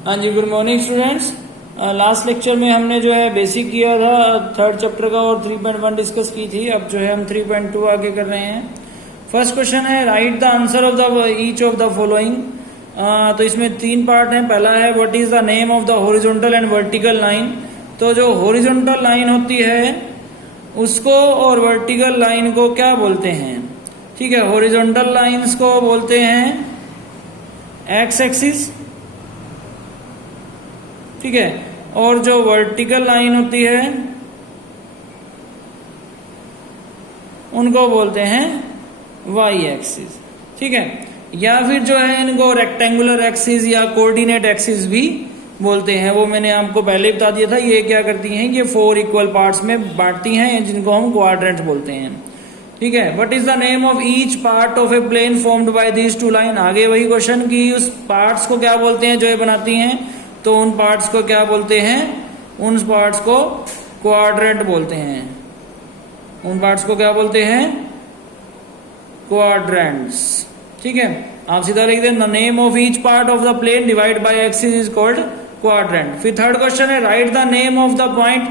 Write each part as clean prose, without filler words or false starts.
हाँ जी, good morning students. Last lecture में हमने जो है बेसिक किया था, थर्ड चैप्टर का, और 3.1 डिस्कस की थी। अब जो है हम 3.2 आगे कर रहे हैं। फर्स्ट क्वेश्चन है right the answer of the each of the following. तो इसमें तीन पार्ट हैं। पहला है what is the name of the horizontal and vertical line. तो जो हॉरिजॉन्टल लाइन होती है उसको और वर्टिकल लाइन को क्या बोलते हैं? ठीक है, हॉरिजॉन्टल लाइंस को बोलते हैं एक्स एक्सिस, ठीक है, और जो वर्टिकल लाइन होती है उनको बोलते हैं वाई एक्सिस, ठीक है। या फिर जो है इनको रेक्टेंगुलर एक्सिस या कोऑर्डिनेट एक्सिस भी बोलते हैं। वो मैंने आपको पहले ही बता दिया था। ये क्या करती हैं, ये 4 इक्वल पार्ट्स में बांटती हैं, जिनको हम क्वाड्रेंट बोलते हैं, ठीक है। What is the name of each part of a plane formed by these two line. आगे वही क्वेश्चन की उस पार्ट्स को क्या बोलते हैं जो ये बनाती हैं, तो उन पार्ट्स को क्या बोलते हैं? उन पार्ट्स को क्वाड्रेंट बोलते हैं। उन पार्ट्स को क्या बोलते हैं? क्वाड्रेंट्स, ठीक है। आप सीधा लिख दें, the name of each part of the plane divide by axis is called quadrant. फिर थर्ड क्वेश्चन है right the name of the point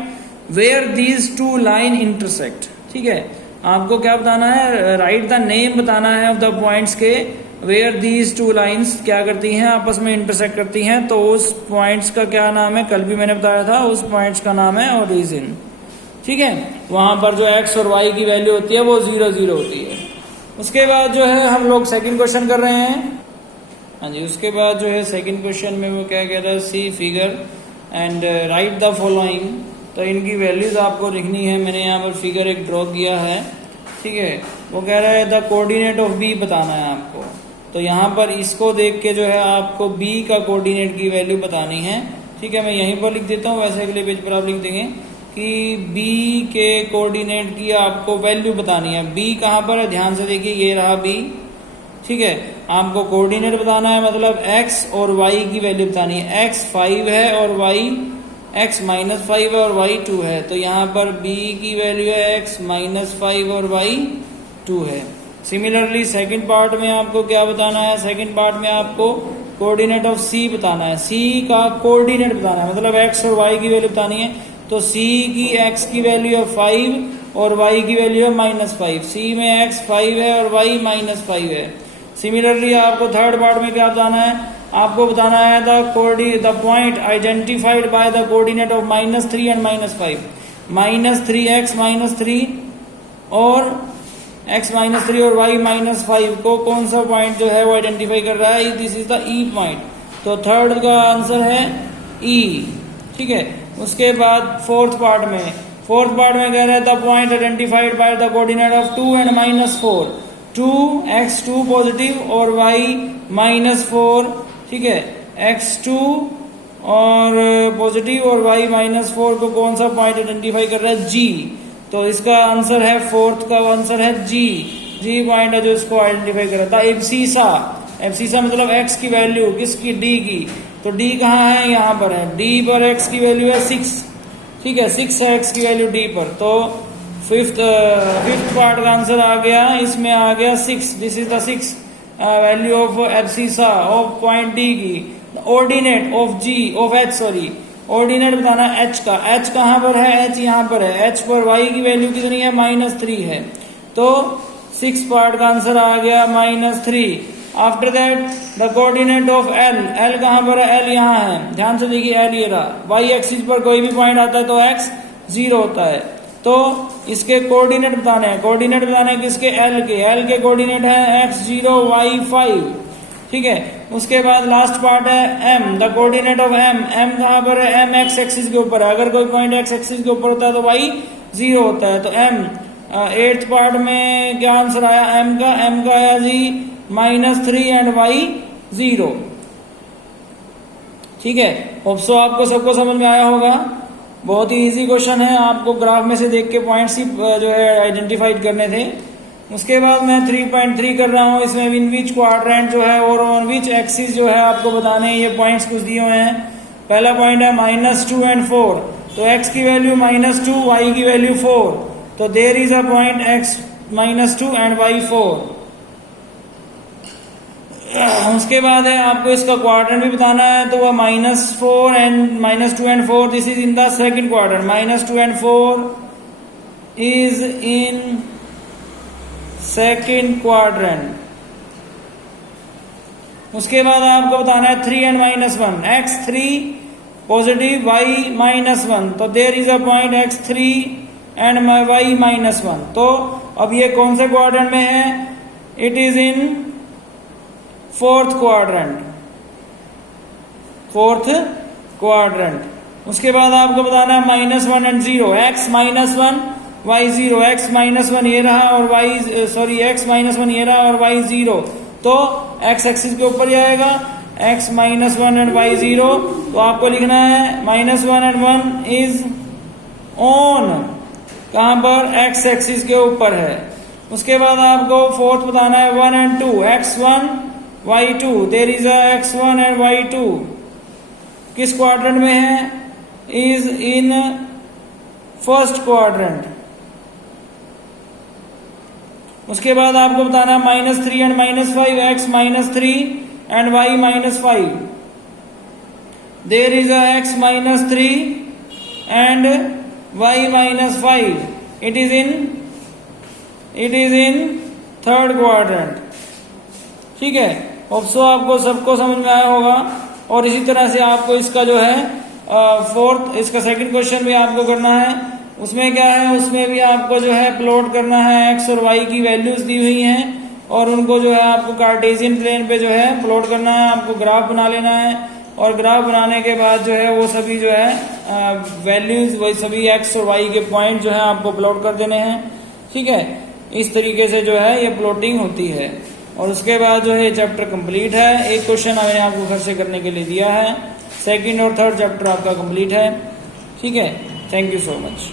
where these two line intersect, ठीक है। आपको क्या बताना है? राइट द नेम बताना है ऑफ द पॉइंट्स के वेयर दीज टू लाइन्स क्या करती हैं, आपस में इंटरसेक्ट करती हैं। तो उस पॉइंट्स का क्या नाम है? कल भी मैंने बताया था, उस पॉइंट्स का नाम है ओरिजिन, ठीक है। वहां पर जो एक्स और वाई की वैल्यू होती है वो 0 0 होती है। उसके बाद जो है हम लोग सेकंड क्वेश्चन कर रहे हैं। हाँ जी, उसके बाद जो है सेकंड क्वेश्चन में वो क्या कह रहा है, see figure and write the following. तो इनकी वैल्यूज आपको लिखनी है। मैंने यहाँ पर फिगर एक ड्रॉ किया है, ठीक है। वो कह रहा है द कोऑर्डिनेट ऑफ बी बताना है आपको। तो यहाँ पर इसको देख के जो है आपको बी का कोऑर्डिनेट की वैल्यू बतानी है, ठीक है। मैं यहीं पर लिख देता हूँ, वैसे अगले पेज पर आप लिख देंगे कि बी के कोऑर्डिनेट की आपको वैल्यू बतानी है। बी कहाँ पर है, ध्यान से देखिए, ये रहा बी, ठीक है। आपको कोऑर्डिनेट बताना है, मतलब एक्स और वाई की वैल्यू बतानी है। एक्स 5 है और वाई एक्स -5 है और वाई 2 है। तो यहाँ पर बी की वैल्यू है एक्स -5 और वाई 2 है। सिमिलरली सेकंड पार्ट में आपको क्या बताना है? सेकंड पार्ट में आपको कोऑर्डिनेट ऑफ सी बताना है। सी का कोऑर्डिनेट बताना है, मतलब एक्स और वाई की वैल्यू बतानी है। तो सी की एक्स की वैल्यू है 5 और वाई की वैल्यू है -5। सी में एक्स 5 है और वाई -5 है। सिमिलरली आपको थर्ड पार्ट में क्या बताना है? आपको बताना है the point identified by the coordinate of -3 and -5। -3x -3 और x -3 और y -5 को कौन सा पॉइंट जो है वो आइडेंटिफाई कर रहा है? This is the E point. तो थर्ड का आंसर है ई, ठीक है। उसके बाद फोर्थ पार्ट में कह रहा है the point identified by the coordinate of 2 and -4। 2 positive और y -4, ठीक है। x2 और पॉजिटिव और y -4 को कौन सा पॉइंट आइडेंटिफाई कर रहा है? जी। तो इसका आंसर है, फोर्थ का आंसर है जी। जी पॉइंट है जो इसको आइडेंटिफाई कर रहा था। एब्सिसा मतलब x की वैल्यू किसकी? d की। तो d कहाँ है? यहाँ पर है। d पर x की वैल्यू है 6, ठीक है। 6 है x की वैल्यू d पर। तो फिफ्थ पार्ट का आंसर आ गया, इसमें आ गया 6। This is the 6 value of abscissa of point d की। Ordinate of g of h, sorry, ordinate बताना h का। h कहाँ पर है? h यहाँ पर है। h पर y की वैल्यू कितनी है? -3 है। तो 6 पार्ट का आंसर आ गया -3। After that the coordinate of l कहाँ पर है? l यहाँ है, ध्यान से देखिए, l ये रहा। y एक्सिस पर कोई भी पॉइंट आता है तो x 0 होता है। तो इसके कोऑर्डिनेट बताने हैं। कोऑर्डिनेट बताने हैं किसके? l के कोऑर्डिनेट है x0 y 5, ठीक है। उसके बाद लास्ट पार्ट है m, the coordinate of m कहाँ पर है? m x एक्सिस के ऊपर है। अगर कोई पॉइंट x एक्सिस के ऊपर होता है तो y 0 होता है। तो m एट्थ पार्ट में क्या आंसर आया? m का आया जी -3 एंड y 0, ठीक है। होप सो आपको सबको समझ में आया होगा। बहुत ही इजी क्वेश्चन है, आपको ग्राफ में से देख के पॉइंट्स ही जो है आइडेंटिफाइड करने थे। उसके बाद मैं 3.3 कर रहा हूँ। इसमें इन विच क्वाड्रेंट जो है और ऑन विच एक्सिस जो है आपको बताने हैं। ये पॉइंट्स कुछ दिए हुए हैं। पहला पॉइंट है -2 एंड 4। तो x की वैल्यू -2, y की वैल्यू 4। तो there is a point x -2 and y 4। उसके बाद है आपको इसका क्वाड्रेंट भी बताना है, तो वह -4 and -2 and 4, this is in the second quadrant, -2 and 4 is in second quadrant. उसके बाद आपको बताना है 3 एंड -1, x3 पॉजिटिव y -1, तो there is a point x3 and y -1। तो अब ये कौन से क्वाड्रेंट में है? It is in fourth quadrant. उसके बाद आपको बताना है -1 एंड 0, x -1 y 0, x -1 ये रहा और x -1 ये रहा और y 0, तो x एक्सिस के ऊपर जाएगा, x -1 एंड y 0, तो आपको लिखना है -1 एंड 1 इज ऑन, कहां पर? x एक्सिस के ऊपर है। उसके बाद आपको फोर्थ बताना है 1 and 2, x1 y2, there is a x1 and y2, किस क्वाड्रेंट में है? Is in first quadrant. उसके बाद आपको बताना है -3 and -5, x -3 and y -5, there is a x -3 and y -5, it is in third quadrant. ठीक है, होप्सो आपको सबको समझ में आया होगा। और इसी तरह से आपको इसका जो है फोर्थ, इसका सेकंड क्वेश्चन भी आपको करना है। उसमें क्या है, उसमें भी आपको जो है प्लॉट करना है, x और y की वैल्यूज दी हुई हैं और उनको जो है आपको कार्टेशियन प्लेन पे जो है प्लॉट करना है, आपको ग्राफ बना लेना है और ग्राफ बनाने के बाद जो है वो सभी जो है वैल्यूज, वही सभी x और y के पॉइंट जो है आपको प्लॉट कर देने हैं। ठीक है, इस तरीके से जो है ये प्लॉटिंग होती है। और उसके बाद जो है चैप्टर कंप्लीट है। एक क्वेश्चन मैंने आपको घर से करने के लिए दिया है, सेकंड और थर्ड चैप्टर आपका कंप्लीट है। ठीक है, थैंक यू सो मच।